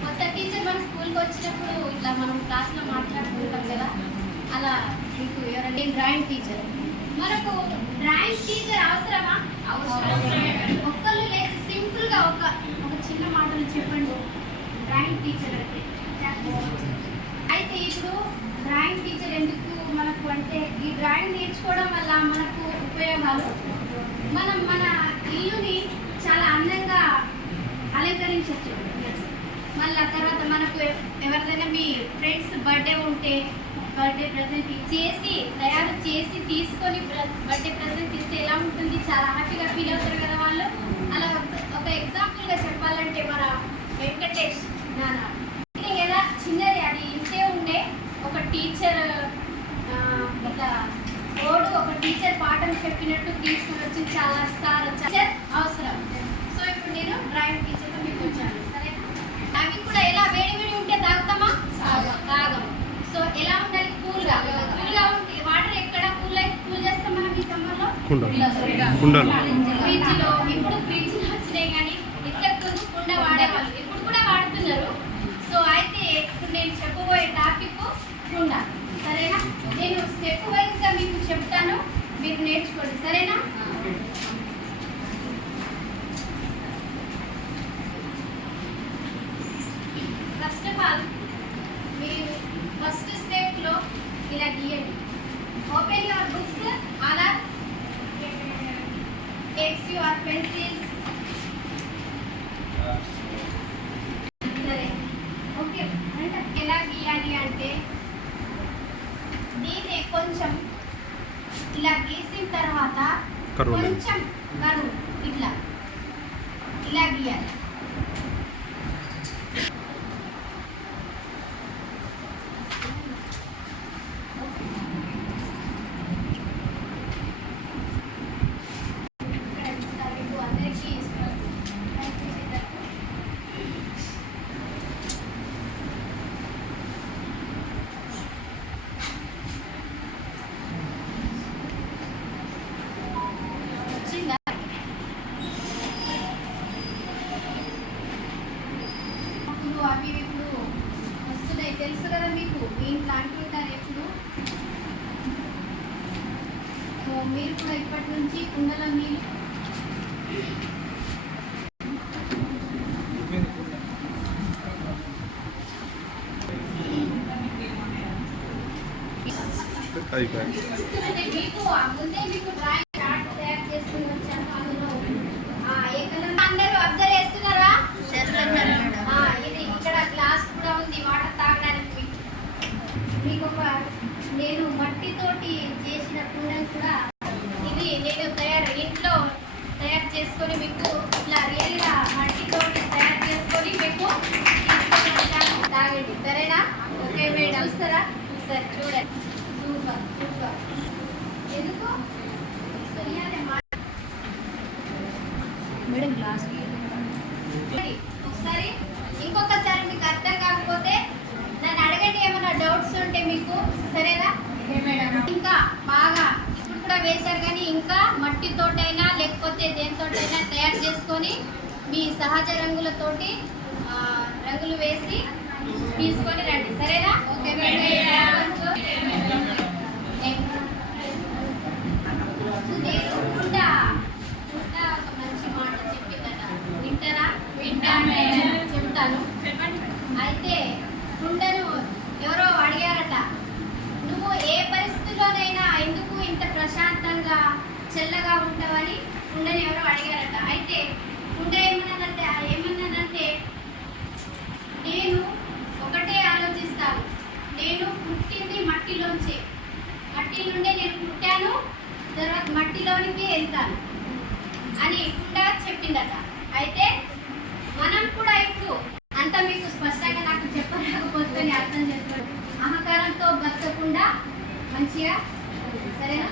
కొత్త టీచర్ మన స్కూల్కి వచ్చినప్పుడు ఇట్లా మనం క్లాస్లో మాట్లాడుకుంటాం కదా అలా మీకు ఎవరంటే డ్రాయింగ్ టీచర్ మనకు డ్రాయింగ్ టీచర్ అవసరమా? అవసరం. ఒక్కళ్ళు లేచి సింపుల్గా ఒక ఒక చిన్న మాటలు చెప్పండి. డ్రాయింగ్ టీచర్ అంటే. అయితే ఇప్పుడు డ్రాయింగ్ టీచర్ ఎందుకు మనకు అంటే ఈ డ్రాయింగ్ నేర్చుకోవడం వల్ల మనకు ఉపయోగాలు? మనం మన ఇల్లుని చాలా అందంగా అలంకరించవచ్చు. మళ్ళీ తర్వాత మనకు ఎవరిదైనా మీ ఫ్రెండ్స్ బర్త్డే ఉంటే బర్త్డే ప్రజెంట్ చేసి తయారు చేసి తీసుకొని బర్త్డే ప్రజెంట్ ఇస్తే ఎలా ఉంటుంది? చాలా హ్యాపీగా ఫీల్ అవుతారు కదా వాళ్ళు. అలా ఒక- ఎగ్జాంపుల్గా చెప్పాలంటే మన వెంకటేష్ నాన్న. ఎలా? చిన్నది అది ఇంతే ఉండే. ఒక టీచర్ ఇట్లా ఓడు ఒక టీచర్ పాఠం చెప్పినట్టు తీసుకుని వచ్చి చాలా సార్ టీచర్ అవసరం సో ఇప్పుడు నేను డ్రాయింగ్ టీచర్ మీకు వచ్చాను సరేనా అవి కూడా ఎలా వేడి వేడి ఉంటే తాగుతామా తాగం సో ఎలా ఉండాలి కూల్గా కూల్గా ఉంటే వాటర్ ఎక్కడ కూల్ అయితే కూల్ చేస్తాం మనం ఈ సమ్మర్లో కుండ కుండలు ఫ్రిడ్జ్లో ఇప్పుడు ఫ్రిడ్జ్ వచ్చినాయి కానీ ఇంతకు ముందు కుండ వాడేవాళ్ళు ఇప్పుడు కూడా వాడుతున్నారు. సో అయితే ఇప్పుడు నేను చెప్పబోయే టాపిక్ కుండ. సరేనా? నేను స్టెప్ వైజ్ మీకు చెప్తాను. మీరు నేర్చుకోండి. సరేనా? ఫస్ట్ ఆఫ్ ఆల్ మీరు ఫస్ట్ స్టెప్లో ఇలా గీయండి. ఓపెన్ యువర్ బుక్స్ అలా takes your pencils. సరే ఓకే అంటే ఎలా గీయాలి అంటే దీన్ని కొంచెం ఇలా గీసిన తర్వాత కరువు లేదు. కొంచెం కరువు ఇట్లా ఇలా గీయాలి మీకు అందరికీ కనిపించేటట్టు వచ్చిందా ఇప్పుడు అవి ఇప్పుడు వస్తున్నాయి. తెలుసు కదా మీకు దీంట్లో అంటుంటారు ఎప్పుడు? మీరు కూడా ఇప్పటి నుంచి కుండలో నీళ్ళు అయిపోయాయి అంటే మీకు ఆ ముందే మీకు డ్రాయింగ్ చార్ట్ తయారు చేసుకుని వచ్చాను అందులో ఆ, ఏ కలర్ అందరూ అబ్జర్వ్ చేస్తున్నారా ఆ, ఇది ఇక్కడ గ్లాస్ కూడా ఉంది వాటర్ తాగడానికి మీకు. మీకు ఒక నేను మట్టితోటి చేసిన కుండను కూడా ఇది నేను తయారు ఇంట్లో తయారు చేసుకొని మీకు ఇట్లా రియల్గా మట్టితో తయారు చేసుకొని మీకు తీసుకొని తాగండి. సరేనా? Okay madam. చూస్తారా? సరే చూడండి. Super super. ఎందుకు? మేడం గ్లాస్ ఒకసారి ఇంకొకసారి మీకు అర్థం కాకపోతే నన్ను అడగండి ఏమైనా డౌట్స్ ఉంటే మీకు. సరేనా? ఇంకా బాగా ఇప్పుడు కూడా వేశారు కానీ ఇంకా మట్టితోటైనా లేకపోతే దేనితోటైనా తయారు చేసుకొని మీ సహజ రంగులతోటి రంగులు వేసి తీసుకొని రండి. సరేనా? ఓకే మంచి మాట చెప్పిందట వింటారా? చెప్తాను. అయితే కుండను ఎవరో అడిగారట నువ్వు ఏ ఎందుకు ఇంత ప్రశాంతంగా చల్లగా ఉంటావని? కుండని ఎవరో అడిగారట. అయితే కుండ ఏమన్నదంటే ఏమన్నదంటే నేను ఒకటే ఆలోచిస్తాను. నేను పుట్టింది మట్టిలోంచి. మట్టి నుండే నేను పుట్టాను తర్వాత మట్టిలోనికి వెళ్తాను అని కుండ చెప్పిందట. అయితే మనం కూడా ఇప్పుడు అంత మీకు స్పష్టంగా నాకు చెప్పలేకపోతే అర్థం చేసుకోండి. అహంకారంతో బతకకుండా మంచిగా సరేనా?